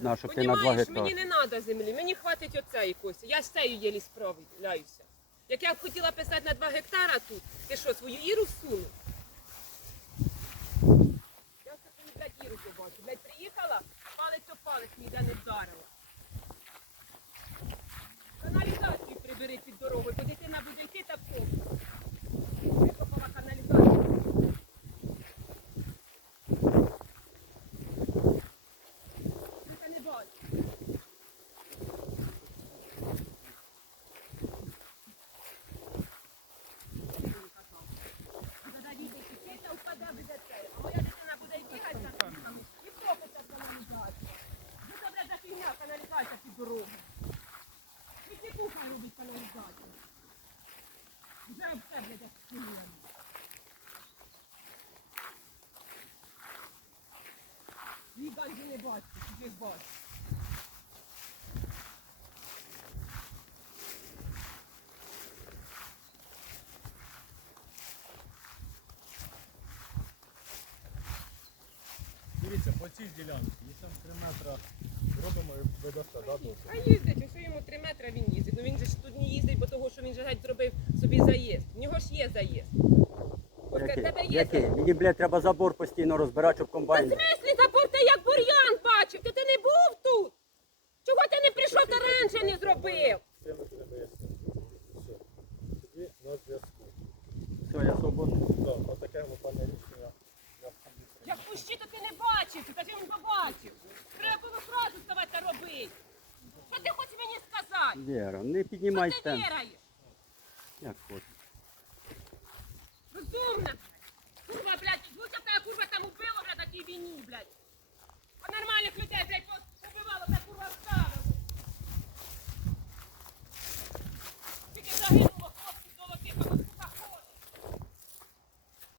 На, щоб ти на 2 Понімаєш, мені гектари. не треба землі, мені хватить оцеї косі. Я з цією єлі справляюся. Як я б хотіла писати на 2 гектара тут, ти що, свою іру всуну? Я свою, блядь, іру побачу. Блядь, приїхала, палець о палець ніде не вдарила. Каналізацію прибери під дорогою, бо дитина буде йти та повну. Викопала каналізацію. Я не бачу. Тоді діти чекайте, впаде буде це. А моя дитина буде бігати за кухами і топиться каналізація. Ну це буде за фігня каналізація під дорогу. Тільки кухня робить каналізацію. Вже все буде фігня. Її ганьби не бачу, чужих бачу. Дивіться, по цій ділянці, якщо 3 метри робимо і видасте, да? А їздить, якщо йому 3 метри він їздить. Ну він же ж тут не їздить, бо того, що він же геть зробив собі заїзд. В нього ж є заїзд. От в Який? тебе є Який? заїзд. Мені, блядь, треба забор постійно розбирати, щоб Та в комбайн. смислі забор ти як бур'ян бачив? Ти, ти не був тут? Чого ти не прийшов та раніше не зробив? Все. На зв'язку. Все, я свободний. Ти не бачив, ти кажи, він побачив. Треба було сразу вставати та робити. Що ти хочеш мені сказати? Віра, не піднімай Що ти темп. віраєш? Як хочеш. Розумна.